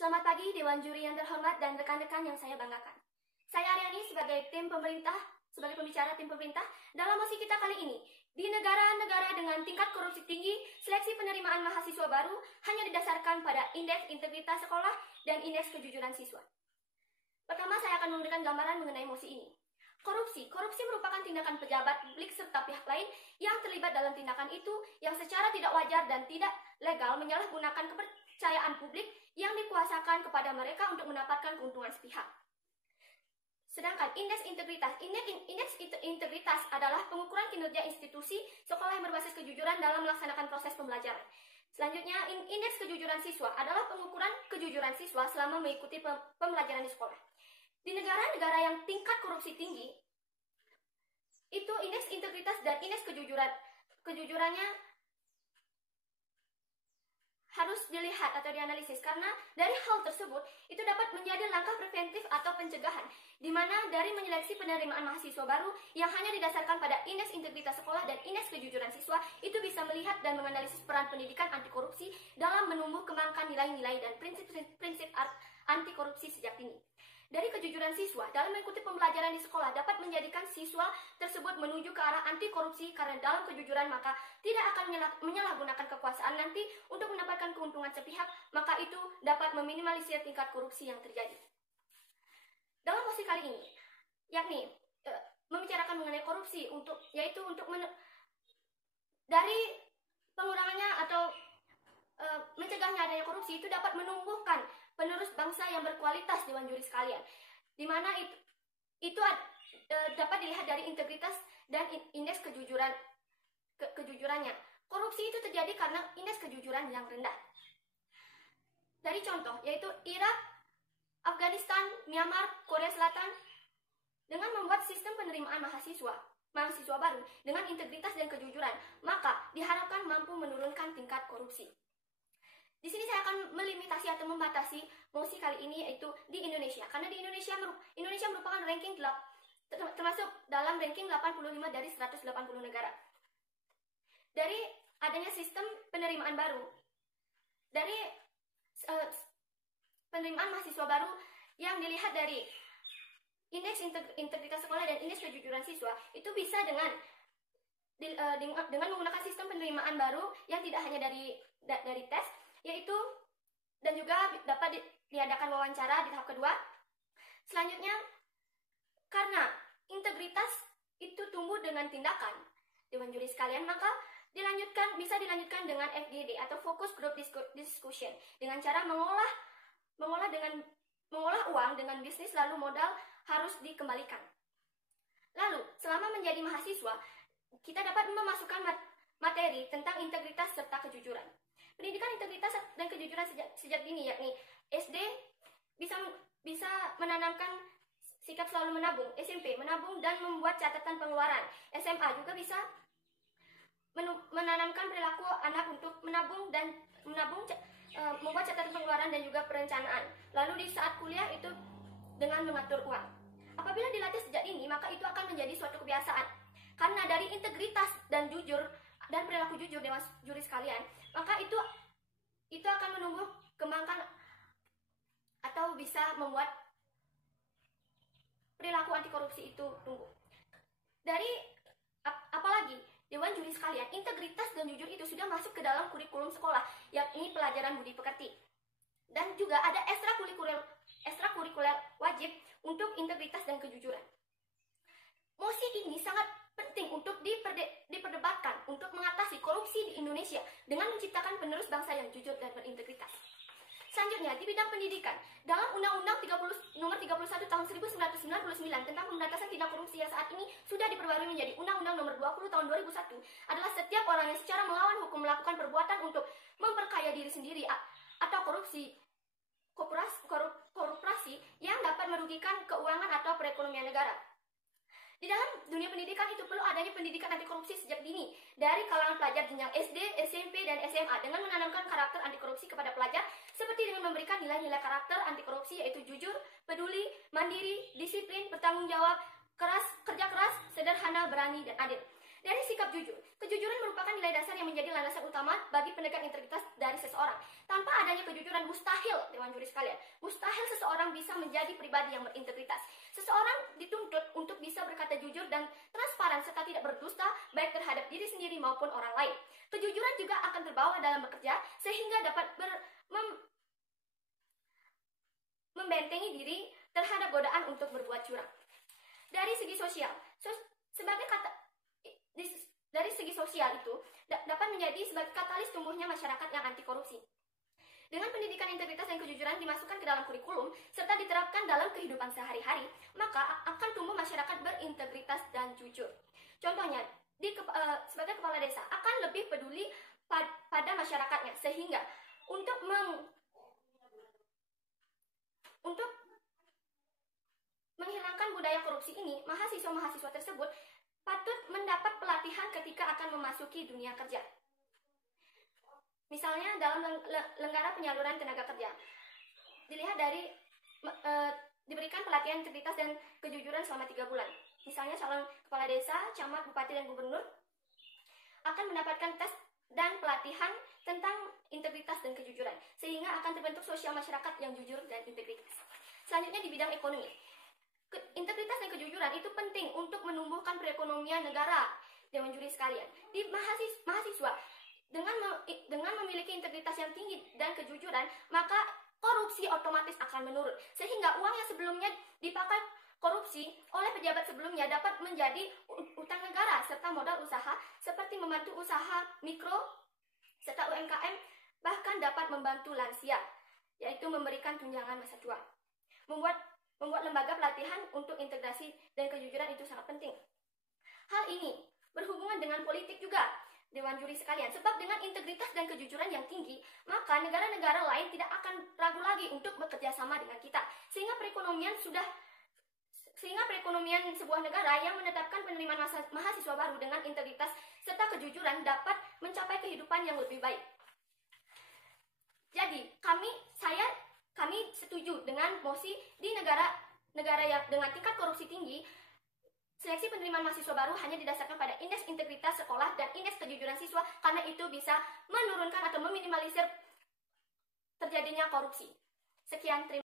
Selamat pagi Dewan Juri yang terhormat dan rekan-rekan yang saya banggakan. Saya Aryani sebagai sebagai pembicara tim pemerintah dalam mosi kita kali ini. Di negara-negara dengan tingkat korupsi tinggi, seleksi penerimaan mahasiswa baru hanya didasarkan pada indeks integritas sekolah dan indeks kejujuran siswa. Pertama, saya akan memberikan gambaran mengenai mosi ini. Korupsi merupakan tindakan pejabat publik serta pihak lain yang terlibat dalam tindakan itu yang secara tidak wajar dan tidak legal menyalahgunakan kepercayaan publik yang dikuasakan kepada mereka untuk mendapatkan keuntungan sepihak. Sedangkan indeks integritas adalah pengukuran kinerja institusi sekolah yang berbasis kejujuran dalam melaksanakan proses pembelajaran. Selanjutnya, indeks kejujuran siswa adalah pengukuran kejujuran siswa selama mengikuti pembelajaran di sekolah. Di negara-negara yang tingkat korupsi tinggi, itu indeks integritas dan indeks kejujurannya harus dilihat atau dianalisis, karena dari hal tersebut itu dapat menjadi langkah preventif atau pencegahan, di mana dari menyeleksi penerimaan mahasiswa baru yang hanya didasarkan pada indeks integritas sekolah dan indeks kejujuran siswa, itu bisa melihat dan menganalisis peran pendidikan anti korupsi dalam menumbuh kembangkan nilai-nilai dan prinsip-prinsip anti korupsi sejak dini. Dari kejujuran siswa dalam mengikuti pembelajaran di sekolah dapat menjadikan siswa tersebut menuju ke arah anti korupsi, karena dalam kejujuran maka tidak akan menyalahgunakan kekuasaan nanti untuk mendapatkan keuntungan sepihak, maka itu dapat meminimalisir tingkat korupsi yang terjadi. Dalam mosi kali ini, yakni membicarakan mengenai korupsi yaitu untuk dari pengurangannya atau mencegahnya adanya korupsi itu dapat menumbuhkan penerus bangsa yang berkualitas, Dewan Juri sekalian, di mana itu dapat dilihat dari integritas dan indeks kejujurannya. Korupsi itu terjadi karena indeks kejujuran yang rendah. Dari contoh yaitu Irak, Afghanistan, Myanmar, Korea Selatan, dengan membuat sistem penerimaan mahasiswa baru dengan integritas dan kejujuran, maka diharapkan mampu menurunkan tingkat korupsi. Di sini saya akan melimitasi atau membatasi mosi kali ini yaitu di Indonesia, karena di Indonesia merupakan ranking termasuk dalam ranking 85 dari 180 negara. Dari adanya sistem penerimaan baru, dari penerimaan mahasiswa baru yang dilihat dari indeks integritas sekolah dan indeks kejujuran siswa, itu bisa dengan menggunakan sistem penerimaan baru yang tidak hanya dari tes, yaitu dan juga dapat diadakan wawancara di tahap kedua. Selanjutnya, karena integritas itu tumbuh dengan tindakan, Dewan Juri sekalian, maka bisa dilanjutkan dengan FGD atau Focus Group Discussion, dengan cara mengolah uang dengan bisnis lalu modal harus dikembalikan. Lalu, selama menjadi mahasiswa, kita dapat memasukkan materi tentang integritas serta kejujuran. Pendidikan integritas dan kejujuran sejak dini, yakni SD bisa menanamkan sikap selalu menabung, SMP menabung dan membuat catatan pengeluaran, SMA juga bisa menanamkan perilaku anak untuk menabung, membuat catatan pengeluaran dan juga perencanaan. Lalu di saat kuliah itu dengan mengatur uang. Apabila dilatih sejak dini, maka itu akan menjadi suatu kebiasaan. Karena dari integritas dan perilaku jujur, Dewan Juri sekalian, maka itu akan menumbuh kembangkan atau bisa membuat perilaku anti korupsi itu tumbuh. Apalagi Dewan Juri sekalian, integritas dan jujur itu sudah masuk ke dalam kurikulum sekolah, yakni pelajaran budi pekerti. Dan juga ada ekstrakurikuler wajib untuk integritas dan kejujuran. Mosi ini sangat penting untuk diperdebatkan untuk mengatasi korupsi di Indonesia dengan menciptakan penerus bangsa yang jujur dan berintegritas. Selanjutnya, di bidang pendidikan, dalam Undang-Undang Nomor 31 Tahun 1999 tentang pemberantasan tindak korupsi yang saat ini sudah diperbarui menjadi Undang-Undang Nomor 20 Tahun 2001, adalah setiap orang yang secara melawan hukum melakukan perbuatan untuk memperkaya diri sendiri atau korporasi yang dapat merugikan keuangan atau perekonomian negara. Di dalam dunia pendidikan itu perlu adanya pendidikan anti korupsi sejak dini dari kalangan pelajar jenjang SD, SMP, dan SMA dengan menanamkan karakter anti korupsi kepada pelajar, seperti dengan memberikan nilai-nilai karakter anti korupsi yaitu jujur, peduli, mandiri, disiplin, bertanggung jawab, kerja keras, sederhana, berani, dan adil. Dari sikap jujur, kejujuran merupakan nilai dasar yang menjadi landasan utama bagi penegak integritas dari seseorang. Tanpa adanya kejujuran mustahil Dewan Juri sekalian. Mustahil seseorang bisa menjadi pribadi yang berintegritas. Seseorang dituntut untuk bisa berkata jujur dan transparan serta tidak berdusta baik terhadap diri sendiri maupun orang lain. Kejujuran juga akan terbawa dalam bekerja sehingga dapat membentengi diri terhadap godaan untuk berbuat curang. Dari segi sosial, dari segi sosial itu dapat menjadi sebagai katalis tumbuhnya masyarakat yang anti korupsi. Dengan pendidikan integritas dan kejujuran dimasukkan ke dalam kurikulum serta diterapkan dalam kehidupan sehari-hari, maka akan tumbuh masyarakat berintegritas dan jujur. Contohnya, sebagai kepala desa akan lebih peduli pada masyarakatnya, sehingga untuk menghilangkan budaya korupsi ini, mahasiswa-mahasiswa tersebut patut mendapat pelatihan ketika akan memasuki dunia kerja. Misalnya dalam lenggara penyaluran tenaga kerja, dilihat dari diberikan pelatihan integritas dan kejujuran selama 3 bulan. Misalnya calon kepala desa, camat, bupati, dan gubernur akan mendapatkan tes dan pelatihan tentang integritas dan kejujuran, sehingga akan terbentuk sosial masyarakat yang jujur dan integritas. Selanjutnya di bidang ekonomi, integritas dan kejujuran itu penting untuk menumbuhkan perekonomian negara. Dewan Juri sekalian, di mahasiswa dengan memiliki integritas yang tinggi dan kejujuran, maka korupsi otomatis akan menurun, sehingga uang yang sebelumnya dipakai korupsi oleh pejabat sebelumnya dapat menjadi utang negara serta modal usaha seperti membantu usaha mikro serta UMKM, bahkan dapat membantu lansia, yaitu memberikan tunjangan masa tua. Membuat lembaga pelatihan untuk integrasi dan kejujuran itu sangat penting. Hal ini berhubungan dengan politik juga, Dewan Juri sekalian, sebab dengan integritas dan kejujuran yang tinggi, maka negara-negara lain tidak akan ragu lagi untuk bekerja sama dengan kita, sehingga perekonomian sebuah negara yang menetapkan penerimaan mahasiswa baru dengan integritas serta kejujuran dapat mencapai kehidupan yang lebih baik. Jadi, kami setuju dengan mosi di negara yang dengan tingkat korupsi tinggi. Seleksi penerimaan mahasiswa baru hanya didasarkan pada indeks integritas sekolah dan indeks kejujuran siswa, karena itu bisa menurunkan atau meminimalisir terjadinya korupsi. Sekian, terima kasih.